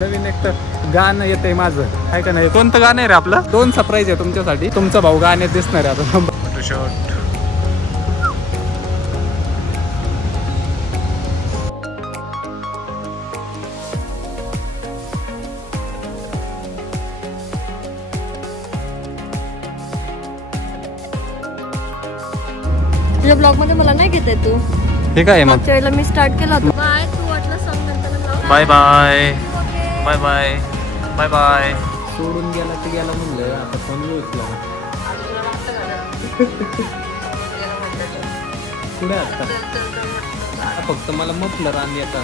नवीन एक तर गाणं येतंय माझं, आहे का नाही? कोणतं गाणं आहे रे आपलं? 2 सरप्राईज आहे तुमच्यासाठी. तुमचा भाऊ गाण्यात दिसणार आहे आता. फोटोशॉट. तुझ्या ब्लॉग मध्ये मला नाही घेते तू. हे काय मग? त्यावेळेला मी स्टार्ट केला होता. बाय, तू वाटलं सांग नंतर. Bye bye bye bye bye bye. सोडून गेला तर गेला म्हणलं, आता फोन उचला. पुढे आता फक्त मला मफलर आणि आता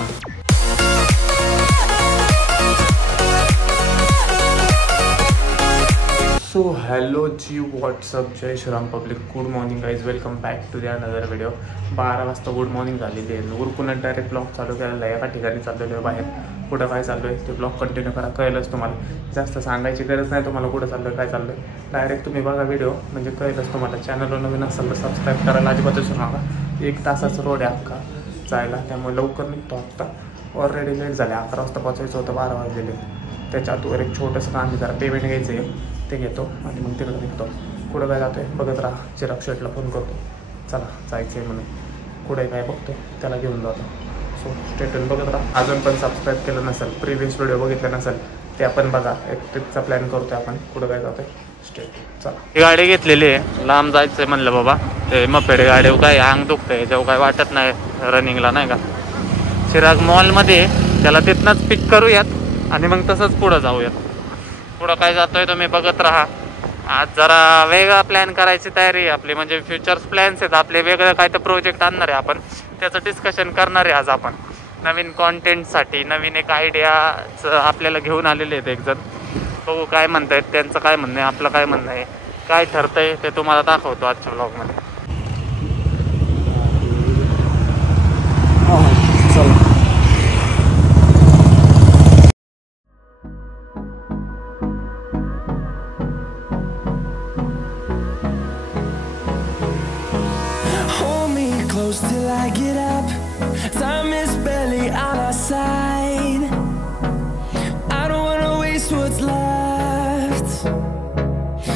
सो हॅलो जी व्हॉट्सअप, जय Shri Ram public, good morning guys, welcome back to the another video. 12 वाजता गुड मॉर्निंग झालेली आहे. उरकूनच डायरेक्ट ब्लॉग चालू केलेला आहे. एका ठिकाणी चाललेलो आहे बाहेर. कुठं काय चाललो आहे ते ब्लॉग कंटिन्यू करा, कळेलच तुम्हाला. जास्त सांगायची गरज नाही तुम्हाला कुठं चाललं आहे काय चाललं आहे. डायरेक्ट तुम्ही बघा व्हिडिओ, म्हणजे कळेलच तुम्हाला. चॅनलवर नवीन असेल तर सबस्क्राईब करायला अजिबात विसरू नका. 1 तासाचा रोड आहे अख्खा जायला, त्यामुळे लवकर निघतो. आत्ता ऑलरेडी लेट झाले, 11 वाजता पोचायचं होतं, 12 वाजलेले. त्याच्या आतवर एक छोटंसं काम आहे, जरा पेमेंट घ्यायचं आहे, ते घेतो आणि मग तिकडं निघतो. कुठं काय जातो आहे बघत राहा. चिराग शेटला फोन करतो, चला जायचं आहे म्हणून. कुठे काय बघतो त्याला घेऊन जातो. सो स्टेटस बघत राहा. अजून पण सबस्क्राईब केलं नसेल, प्रिव्हियस व्हिडिओ बघितलं नसेल ते आपण बघा. एक ट्रिपचा प्लॅन करतो आपण. कुठं काय जातो आहे स्टेट. चला, ही गाडी घेतलेली आहे, लांब जायचं आहे म्हणलं बाबा. ते मपेड गाडी काय अंग दुखतं आहे, जेव्हा काय वाटत नाही रनिंगला, नाही का. चिराग मॉलमध्ये त्याला तिथनंच पिक करूयात आणि मग तसंच पुढं जाऊयात. पुढं काय जातोय तुम्ही बघत राहा. आज जरा वेगळा प्लॅन करायची तयारी आहे आपली, म्हणजे फ्युचर्स प्लॅन्स आहेत आपले. वेगळं काय तर प्रोजेक्ट आणणार आहे आपण, त्याचं डिस्कशन करणार आहे आज आपण. नवीन कॉन्टेंटसाठी नवीन एक आयडियाच आपल्याला घेऊन आलेले आहेत एक जण. बघू काय म्हणतायत, त्यांचं काय म्हणणं आहे, आपलं काय म्हणणं आहे, काय ठरतंय ते तुम्हाला दाखवतो आजच्या व्लॉगमध्ये. चला. Till I get up, time is barely on our side. I don't wanna waste what's left.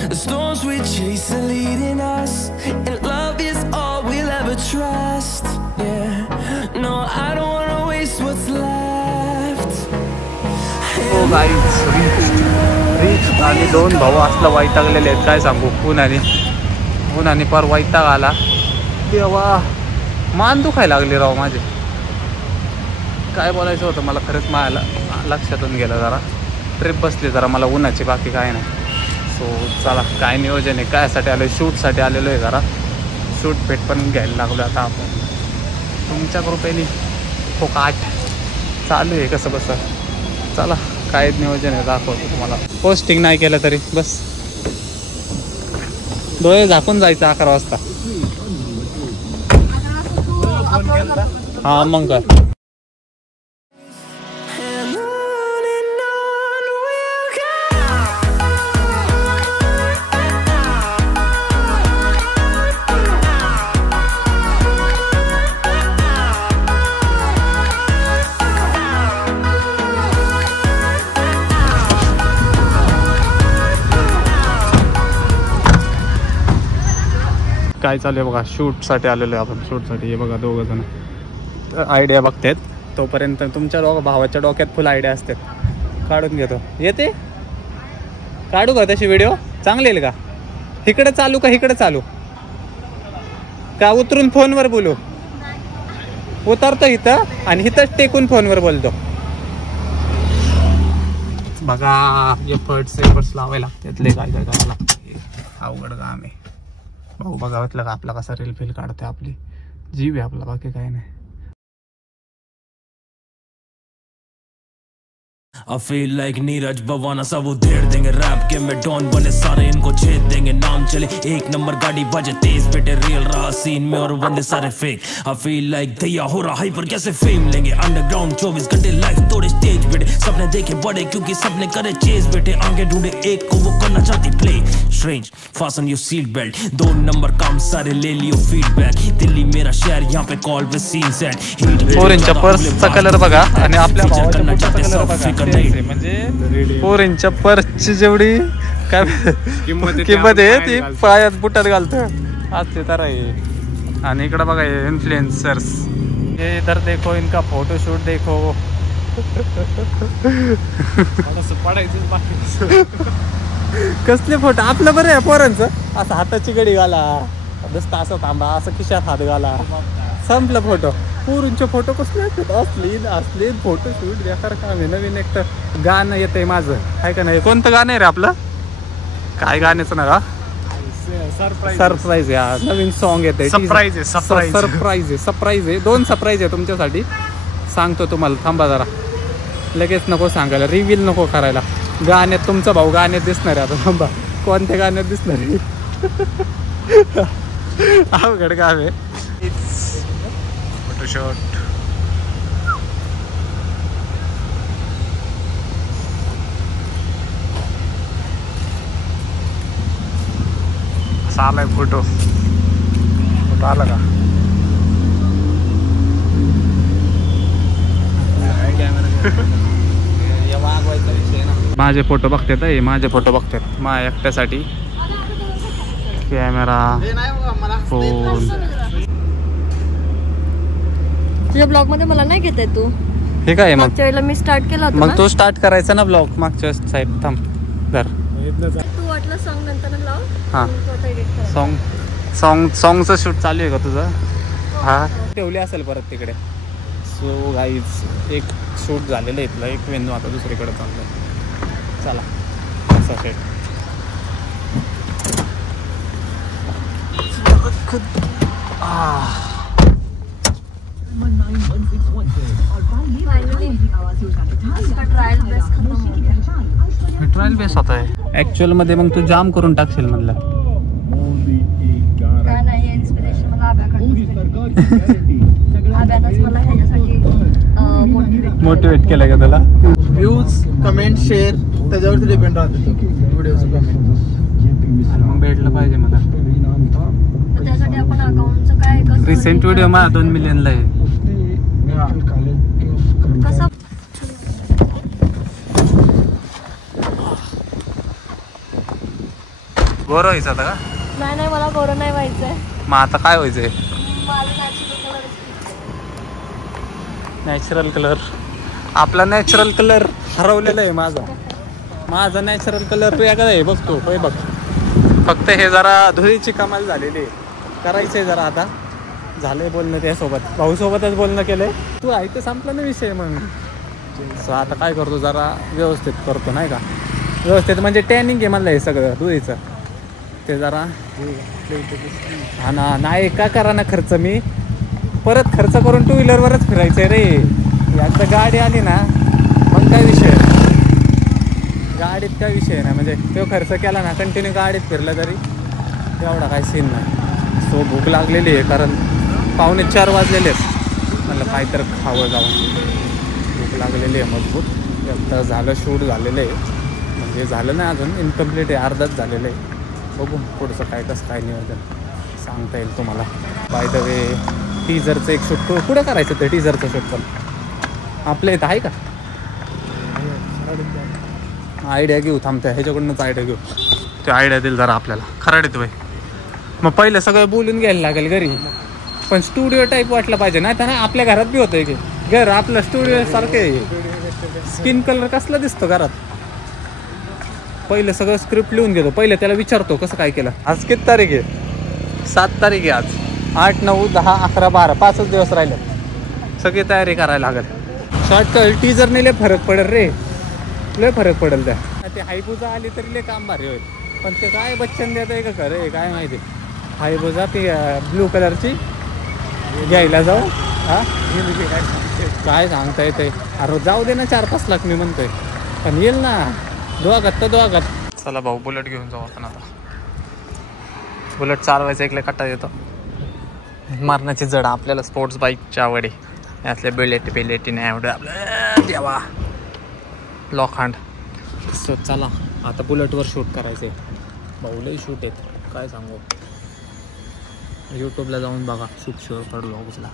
The storms we chase are leading us, and love is all we'll ever trust. Yeah, no, I don't wanna waste what's left. हो guys, rich आणि 2 भाऊ असला वैतागलेले आहेत, काय सांगू. ऊन आणि पर वैताग आला. देवा, मान दुखायला लागली राव माझे. काय बोलायचं होतं मला खरंच मायाला लक्षातून गेलं. जरा ट्रिप बसली जरा मला उन्हाची, बाकी काय नाही. सो चला, काय नियोजन आहे, कायसाठी आलो आहे, शूटसाठी आलेलो आहे. जरा शूट भेट पण घ्यायला लागलो आता आपण. तुमच्या कृपेने फोकाट चालू आहे कसं बसं. चला, काय नियोजन आहे दाखवतो तुम्हाला. पोस्टिंग नाही केलं तरी बस, डोळे झाकून जायचं 11 वाजता. हा मग काय. काय चालू आहे बघा, शूटसाठी आलेलो आहे आपण. शूटसाठी हे बघा 2 जण आयडिया बघतात. तोपर्यंत तुमच्या भावाच्या डोक्यात फुल आयडिया असतात. काढून घेतो. येते काढू का तशी व्हिडिओ? चांगली येईल का? इकडे चालू का इकडे चालू का? उतरून फोनवर बोलू? उतरतो इथं आणि इथंच टेकून फोनवर बोलतो. बघा, एफर्ट्स लावायला लागतात. काय काय करायला लागतं, अवघड काम आहे भाऊ. बघावतलं का आपला कसा रील फील काढते. आपली जीव आहे आपला, बाकी काय नाही. I feel like Neeraj Bawana, सब उधेड़ देंगे रैप के में डॉन बने सारे, इनको छेद देंगे. नाम चले 1 नंबर, गाड़ी बजे तेज, बेटे रियल रहा सीन में और बंदे सारे फेक. I feel like दैया हो रहा हाइपर, कैसे फेम लेंगे. अंडरग्राउंड 24 घंटे लाइफ तोड़े स्टेज बेटे. सपने देखे बड़े क्योंकि सबने करे चेज बेटे. आगे ढूंढे एक को वो करना चाहती play. Strange fasten your seat belt, 2 number काम सारे ले लियो फीडबैक. दिल्ली मेरा शहर, यहाँ पे कॉल पे सीन सेट. 4 इंच पर्सचा कलर बघा आणि आपल्या भावाच्या कलर बघा. आहे म्हणजे पोरींच्या पर्सची जेवढी काय किंमत आहे ती पायात बुटात घालतो असते तर आहे. आणि इकडं बघा इन्फ्लुएन्सर्स, ये इधर देखो इनका फोटोशूट देखो. कसले फोटो आपलं बरं आहे पोरांचं. असं हाताची गडी घाला, नुसतं असं थांबा, असं खिशात हात घाला, संपलं फोटो. पोरींचे फोटो कसले असले फोटोशूट बेकार काम आहे. नवीन एक तर गाणं येतंय माझं, आहे का नाही? कोणतं गाणं आहे रे आपलं? काय गाण्याचं ना का? सरप्राईज आहे. नवीन सॉन्ग येते. सरप्राईज आहे. 2 सरप्राईज आहे तुमच्यासाठी. सांगतो तुम्हाला, थांबा जरा, लगेच नको सांगायला, रिव्हील नको करायला. गाण्यात तुमचा भाऊ गाण्यात दिसणार आहे आता. थांबा, कोणत्या गाण्यात दिसणार आहे? अवघड काम आहे. फोटोशूट आलाय. फोटो आला का? माझे फोटो बघतात, माझे फोटो बघतात माझ्या एकट्यासाठी. Camera, phone. तुझ्या ब्लॉग मध्ये मला नाही घेत आहे तू. हे काय मग? मागच्या वेळेला मी स्टार्ट केला होता मग तो स्टार्ट करायचा ना ब्लॉग मागच्या साईड. थांब धर. तू वाटलं सॉन्ग नंतर लाव. हा, सॉंगचं शूट चालू आहे का तुझं? हा, ठेवली असेल परत तिकडे. सो गाईज एक शूट झालेलं आहे इथलं, एक वेन्यू आता दुसरीकडे चाललं. चला असा सेट. ट्रायल बेस होता आहे ऍक्च्युअल मध्ये. मग तू जाम करून टाकशील म्हणलं. काय नाही, इन्स्पिरेशन मला मोटिवेट केलं का त्याला? व्ह्यूज, कमेंट, शेअर त्याच्यावरती डिपेंड राहते तो व्हिडिओचं कमेंट. मग भेटलं पाहिजे मला. त्यासाठी आपण अकाउंटचं काय रिसेंट व्हिडिओ माझा 2 मिलियनला आहे. कसं गोर व्हायचं आता का? नाही, मला गोरं नाही व्हायचंय. मग आता काय व्हायचंय? माझं नॅचरल कलर. आपला नॅचरल कलर हरवलेला आहे माझा नॅचरल कलर वेगळा आहे. बघतो बघ, फक्त हे जरा धुळीची कमाल झालेली आहे. करायचंय जरा आता. झालंय बोलणं त्यासोबत, भाऊसोबतच बोलणं केलंय. तू आहे तर संपला ना विषय. मग सो आता काय करतो, जरा व्यवस्थित करतो नाही का? व्यवस्थित म्हणजे टॅनिंग आहे म्हणलं हे सगळं धुळीचं. ते जरा हा ना, नाही का करा ना खर्च. मी परत खर्च करून 2 व्हीलरवरच फिरायचंय रे. एकदा गाडी आली ना मग काय विषय, गाडीत काय विषय नाही. म्हणजे तो खर्च केला ना, कंटिन्यू गाडीत फिरलं तरी एवढा काय सीन नाही. सो भूक लागलेली आहे, कारण 3:45 वाजलेले आहेत. म्हणलं काहीतरी खावं जाऊन. भूक लागलेली आहे मजबूत. एकदा झालं शूट झालेलं आहे, म्हणजे झालं नाही अजून, इनकम्प्लीट आहे, अर्धाच झालेलं आहे. बघू पुढचं काय कसं काय नियोजन सांगता येईल तुम्हाला. बाय द वे टीजरचं एक शूट कुठं करायचं? ते टीजरचं शूट पण आपल्या इथं आहे का? आयडिया घेऊ, थांबते ह्याच्याकडूनच आयडिया घेऊ. ते आयडिया दिल जरा आपल्याला. खरं देतो भाई. मग पहिलं सगळं बोलून घ्यायला लागेल घरी, पण स्टुडिओ टाईप वाटलं पाहिजे. नाही तर ना आपल्या घरात बी होतंय की घर आपलं स्टुडिओ सारखं आहे. स्किन कलर कसला दिसतो घरात. पहिलं सगळं स्क्रिप्ट लिहून घेतो. पहिलं त्याला विचारतो कसं काय केलं. आज किती तारीख आहे? 7 तारीख आहे आज. 8, 9, 10, 11, 12 5च दिवस राहिले. सगळी तयारी करायला लागेल. शॉर्टकट टीजरने लय फरक पडेल रे, लय फरक पडेल. त्या हायबुजा आली तरी लय काम भारी होईल. पण ते काय बच्चन देत आहे का खरं काय माहिती. हायबुजा ती ब्लू कलरची घ्यायला जाऊ. हा काय सांगता येते. अरे जाऊ दे ना 4-5 लाख मी म्हणतोय, पण येईल ना दोघात. चला भाऊ बुलेट घेऊन जाऊ आपण आता. बुलेट चालवायचा इकडे कट्टा येतो. मारण्याची जड आपल्याला स्पोर्ट्स बाईकच्या आवडी. यातल्या बिलेटी नाही आवडत आपल्या देवा लोखंड. सो चला आता बुलेटवर शूट करायचे. भाऊलाही शूट आहेत काय सांगू. यूट्यूबला जाऊन बघा, शुभशोर व्लॉग्सला.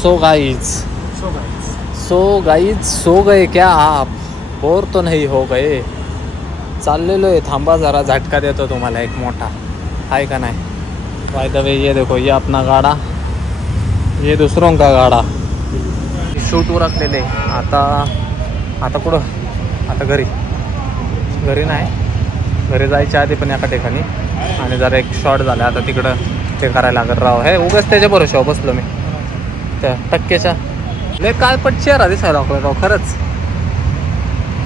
सो गाइज सो गए क्या आप? बोर तो नहीं हो गए? चाललेलो आहे, थांबा जरा, झटका देतो तुम्हाला एक मोठा, आहे का नाही? बाय द वे ये देखो, ये अपना गाडा, ये दुसरों का गाडा. शूट उरकलेले. आता कुठं? आता घरी नाही, घरी जायच्या आधी पण एका ठिकाणी, आणि जरा एक शॉट झाला. आता तिकडं ते करायला लागत राव. हे उगाच त्याच्या भरोशावर बसलो मी, त्या टक्क्याच्या. लय काळपट चेहरा दिसायला लागला राव खरंच.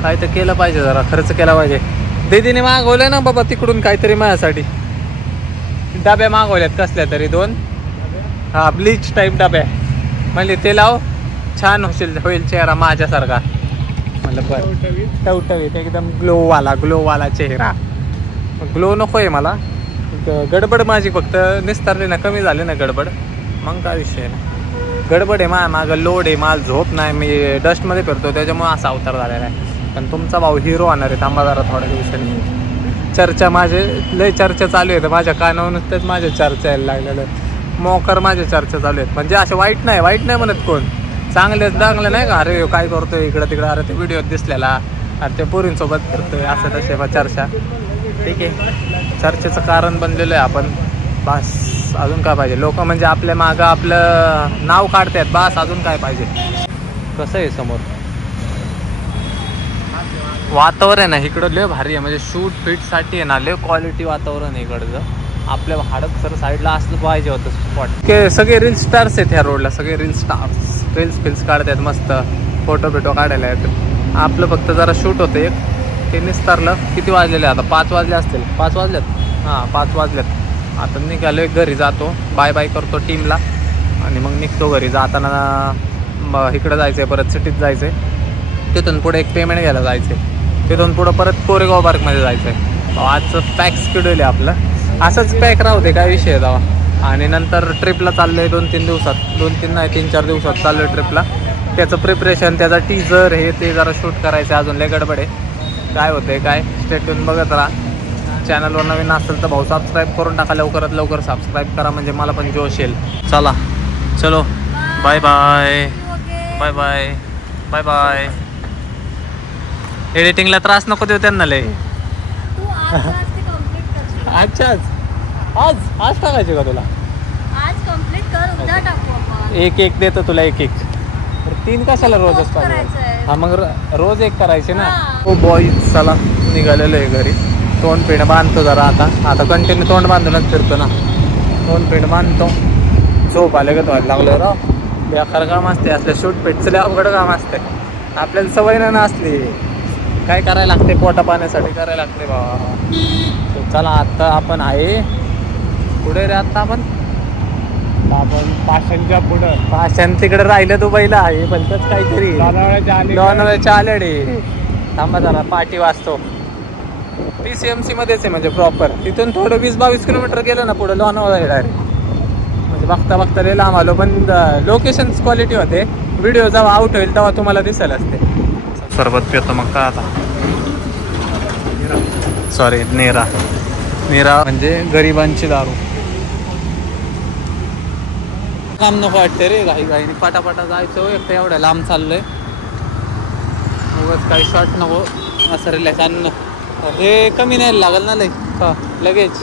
काय तर केलं पाहिजे, जरा खर्च केला पाहिजे. दीदीने मागवलं ना बाबा तिकडून काहीतरी माझ्यासाठी, डब्या मागवल्यात कसल्या तरी 2. हा, ब्लीच टाईप डब्या. म्हणजे ते लाव, छान होईल चेहरा माझ्यासारखा. म्हणलं बरं, टवटवीत एकदम ग्लोवाला चेहरा. ग्लो नको आहे मला, गडबड माझी फक्त निस्तारली ना, कमी झाली ना गडबड, मग काय विषय नाही. गडबड आहे मागं लोड आहे, मला झोप नाही, मी डस्टमध्ये फिरतो त्याच्यामुळे असा अवतार झालेला आहे. पण तुमचा भाऊ हिरो होणार आहे, थांबा जरा थोड्या दिवसांनी. लय चर्चा चालू आहेत माझ्या कानावरून, तेच माझ्या चर्चा यायला लागलेलं आहे. मोकर माझ्या चर्चा चालू आहेत, म्हणजे असे वाईट नाही म्हणत कोण, चांगले नाही का, अरे काय करतोय इकडं तिकडं, अरे ते व्हिडिओ दिसलेला, अरे ते पोरींसोबत करतोय, असं तसे चर्चा. ठीक आहे, चर्चेचं कारण बनलेलं आहे आपण, बस. अजून काय पाहिजे? लोक म्हणजे आपल्या मागं आपलं नाव काढतात, बस. अजून काय पाहिजे? कसं आहे समोर वातावरण आहे इकडं, लय भारी आहे. म्हणजे शूट फिटसाठी आहे ना, लय क्वालिटी वातावरण आहे इकडचं. आपल्या हडपसर साईडला असलं पाहिजे होतं स्पॉट. सगळे रील स्टार्स आहेत ह्या रोडला, सगळे रील स्टार्स रील्स काढतात, मस्त फोटो काढायला येतात. आपलं फक्त जरा शूट होतं एक, ते निस्तारलं. किती वाजलेले आता? 5 वाजले असतील. 5 वाजल्यात, हां 5 वाजल्यात. आता निघालो, घरी जातो, बाय करतो टीमला, आणि मग निघतो घरी. जाताना इकडं जायचं आहे, परत सिटीत जायचं आहे, तिथून पुढे एक पेमेंट घ्यायला जायचं आहे, तिथून पुढं परत कोरेगाव पार्कमध्ये जायचं आहे. आजचं पॅक शेड्यूल आहे आपलं, असंच पॅक राहू दे, काय विषय आहे तेव्हा. आणि नंतर ट्रिपला चाललं आहे 2-3 दिवसात, 3-4 दिवसात चाललो आहे ट्रिपला. त्याचं प्रिपरेशन, त्याचा टीजर, हे ते जरा शूट करायचं, अजून लय गडबड आहे. काय होतंय काय, स्टेट ट्यून बघत राहा. चॅनलवर नवीन असेल तर भाऊ सबस्क्राईब करून टाका, लवकरात लवकर सबस्क्राईब करा, म्हणजे मला पण जोश येईल. चलो बाय बाय. एडिटिंगला त्रास नको देऊ त्यांना लय. अच्छा, आज टाकायचे का तुला? आज कंप्लीट कर, उद्या टाकू आपण. एक देतो तुला, एक 3 कशाला रोजच पाहिजे? हा, मग रोज एक करायचे ना. हो बॉईज, चला निघालेलो आहे घरी. तोंड पेंड बांधतो जरा, आता कंटिन्यू तोंड बांधूनच फिरतो ना. तोंड पेंड बांधतो, झोप आले का व्हायला लागलं राव. बेकार काम असते असल्या शूट पेटचं, अवघड काम असते. आपल्याला सवय ना असली, काय करायला लागते, पोटा पाण्यासाठी करायला लागते बाबा. चला आता आपण आहे पुढे रे, आता आपण पाषाणच्या पुढं, पाषाण तिकडे राहिलं दुबईला आहे, भलतंच काहीतरी लोणावळ्याच्या आलेडी. थांबा जरा, पाठी वाजतो. PCMC मध्येच आहे, म्हणजे प्रॉपर. तिथून थोडं 20-22 किलोमीटर गेलं ना पुढं लोणावळा आहे डायरेक्ट. म्हणजे बघता लय लांब आलो, पण लोकेशन क्वालिटी होते. व्हिडिओ जेव्हा आउट होईल तेव्हा तुम्हाला दिसेल असते. सरबत पितो मग काय आता. सॉरी, नेरा म्हणजे गरिबांची दारू. काम नको वाटते रे, घाईने पाटापाटा जायचं. एकटं एवढं लांब चाललोय, उगाच काही शॉर्ट नको, असं रिलॅक्स. आणि हे कमी नाही लागल ना लय लगेच.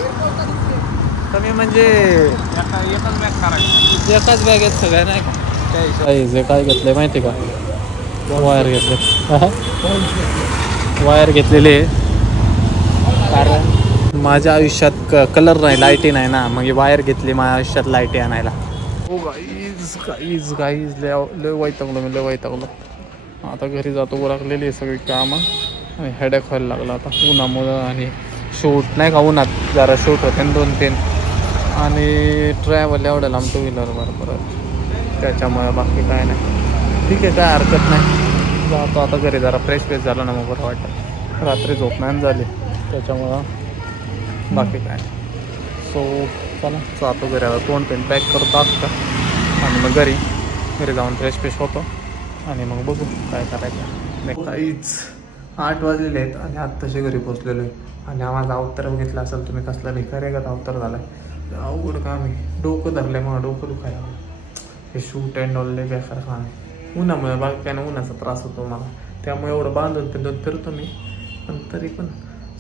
कमी म्हणजे एकाच बॅगेत सगळ्या नाही का. काय घेतलंय माहिती का? वायर घेतलेले, कारण माझ्या आयुष्यात कलर नाही, लाईटी नाही ना, मग वायर घेतली माझ्या आयुष्यात लाईटी आणायला. हो गाईज लय वैतागलो. आता घरी जातो, उरकलेली सगळी कामं, आणि हेडेक व्हायला लागला आता उन्हामुळं. आणि शूट नाही का, उन्हात जरा शूट होते 2-3, आणि ट्रॅव्हल एवढं लांब 2 व्हीलरवर परत, त्याच्यामुळं बाकी काय नाही. ठीक आहे, काय हरकत नाही. जातो आता घरी, जरा फ्रेश झालं ना मग बरं वाटतं. रात्री झोप नाही झाली, त्याच्यामुळं बाकी काय. सो चला जातो घरी, आता तोंड पेन पॅक करतो असतं, आणि मग घरी जाऊन फ्रेश होतो, आणि मग बघू काय करायचं. काहीच 8 वाजलेले आहेत, आणि आत्ताशी घरी पोचलेलो आहे. आणि माझा अवतार बघितला असेल तुम्ही, कसला भिकाऱ्यागत अवतार झाला आहे. अवघड काम आहे, डोकं धरल्यामुळं डोकं दुखायला लागलं. हे शूट अँड ऑल लय बेकार काम आहे. उन्हामुळे बाकी काय ना उन्हाचा त्रास होतो मला, त्यामुळे एवढं बांधून फिरतो मी. पण तरी पण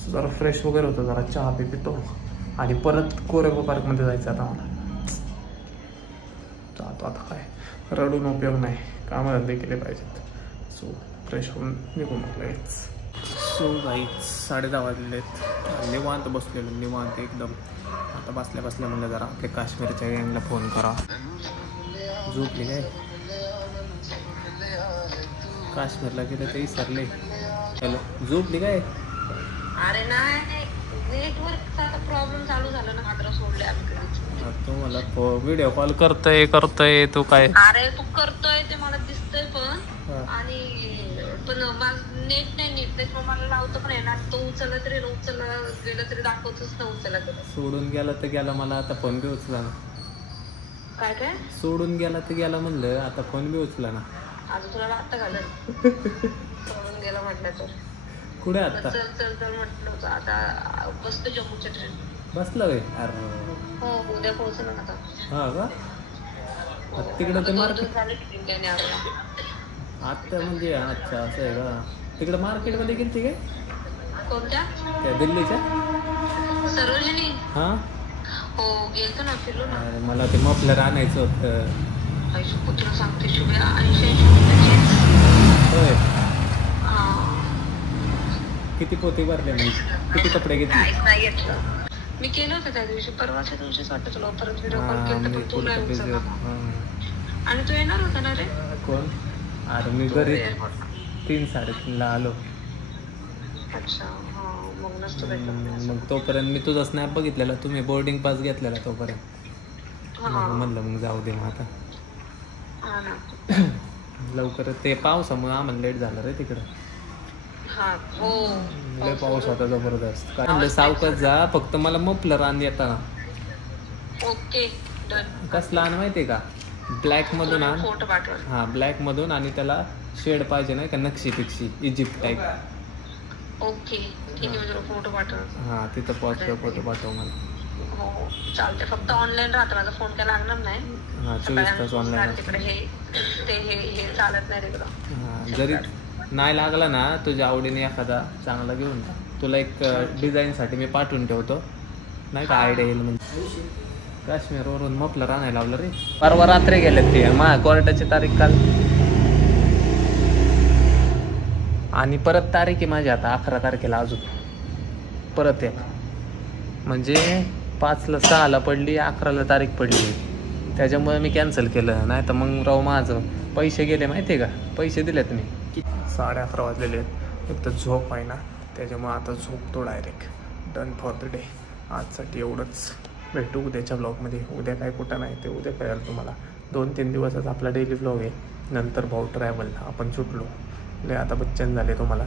जरा फ्रेश वगैरे होतं, जरा चहा पितो आणि परत कोरेगाव पार्कमध्ये जायचं आता मला. जातो आता, काय रडून उपयोग नाही, कामधंदे केले पाहिजेत. सो फ्रेश होऊन निघून लगेच. सो गाईज 10:30 वाजले आहेत. निवांत बसलेलो, निवांत एकदम. आता बसल्या म्हणलं जरा आपल्या काश्मीरच्या गँगला फोन करा. झोपली काय? काश्मीरला गेलं ते विसरले. हॅलो, झोपली काय? अरे नाही, नेटवर्कचा प्रॉब्लेम चालू झाला ना, मात्र सोडले आम्ही. तू मला व्हिडिओ कॉल करतोय तू काय? अरे तू करतोय ते मला दिसतंय पण, आणि पण नेट नाही, नीट त्याच्यामुळे मला लावतो पण येणार. तो उचलला तरी उचलला गेलं तरी दाखवतोच ना उचलला गेलं. सोडून गेला तर गेला, मला आता फोन बी उचला ना. काय काय सोडून गेला तर गेला म्हणलं, आता फोन बी उचला ना. अजून तुला आता घालत सोडून गेला म्हटलं तर. कुठे आता? चल म्हटलं होतं. आता बसतो जम्मूच्या ट्रेन. बसला वे? अरे हो, उद्या पोहोचलो आता. हा का? तिकडं ते मार्केट झाले की आता म्हणजे, अच्छा असं आहे का? तिकडं मार्केटमध्ये गेलती काय? कोणत्या? त्या दिल्लीच्या सरोजिनी. हा हो, गेलतो ना, फिरलो ना. अरे मला ते मफलर आणायचं होतं. तुला सांगते शुभ्या, 80 रुपयाची. होय, हा. किती पोते भरले मी? किती कपडे घेतले? काहीच नाही घेतलं. मी केलं होतं त्या दिवशी, परवाच्या दिवशीच वाटतं तुला. परत व्हिडिओ कॉल केला पण तू नाही उचलला. आणि तू येणार होता ना रे? कोण? अरे मी घरी 3-3:30 आलो. अच्छा, हा, मग नसतो भेटलो. मग तोपर्यंत मी तुझा स्नॅप बघितलेला, तुम्ही बोर्डिंग पास घेतलेला तोपर्यंत. म्हणलं मग जाऊ दे मग आता. हा ना. लवकर ते पावसामुळे आम्हाला लेट झालं रे तिकडं. हा, हो. लय पाऊस होता जबरदस्त. काय म्हणलं सावकाश जा, फक्त मला मफलर आण येताना. Okay, done. कसला आण माहितीये का? ब्लॅक मधून आण. फोटो पाठव. हा, ब्लॅक मधून, आणि त्याला शेड पाहिजे नाही का, नक्षी पिक्षी इजिप्ट टाईप. ओके, ठीक आहे, मी तुला फोटो पाठव. हा, तिथं पोहोचतो, फोटो पाठव मला. हो, चालते. फक्त ऑनलाईन राहतं, माझा फोन काय लागणार नाही. हा, 24 तास ऑनलाईन. तिकडे हे चालत नाही तिकडं. हा, जरी नाही लागला ना, तुझ्या आवडीने एखादा चांगला घेऊन जा. तुला एक डिझाईनसाठी मी पाठवून ठेवतो, नाही का, आयडिया येईल म्हणजे. काश्मीरवरून मफलर आणायला लावलं रे. परवा रात्री गेलेत ते कोर्टाची तारीख काल, आणि परत तारीख आहे माझी आता 11 तारखेला अजून परत एक. म्हणजे 5ला 6ला पडली, 11ला तारीख पडली. त्याच्यामुळे मी कॅन्सल केलं. नाही तर मग राव माझं पैसे गेले माहिती आहे का? पैसे दिलेत मी. 11:30 वाजलेले आहेत. एक तर झोप आहे ना, त्याच्यामुळे आता झोपतो direct. Done for the day. आजसाठी एवढंच. भेटू उद्याच्या ब्लॉगमध्ये. उद्या काय कुठं नाही ते उद्या कळेल तुम्हाला. 2-3 दिवसच आपला डेली ब्लॉग आहे. नंतर भाऊ ट्रॅव्हल, आपण सुटलो. लय आता बच्चन झाले तुम्हाला.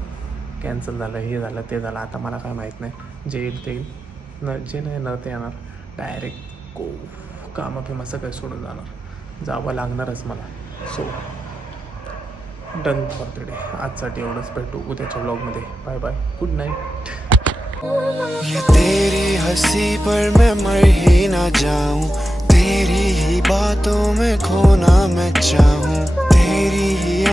कॅन्सल झालं, हे झालं, ते झालं. आता मला काय माहीत नाही. जे येईल ते येईल, जे नाही येणार ते येणार. डायरेक्ट कामं किंवा सगळं सोडून जाणार. जावं लागणारच मला. So done for the day. आजसाठी एवढंच. भेटू उद्याच्या ब्लॉगमध्ये. Bye bye, good night. ये तेरी हंसी पर मैं मर ही ना जाऊं, तेरी ही बातों में खोना मैं चाहूं, तेरी ही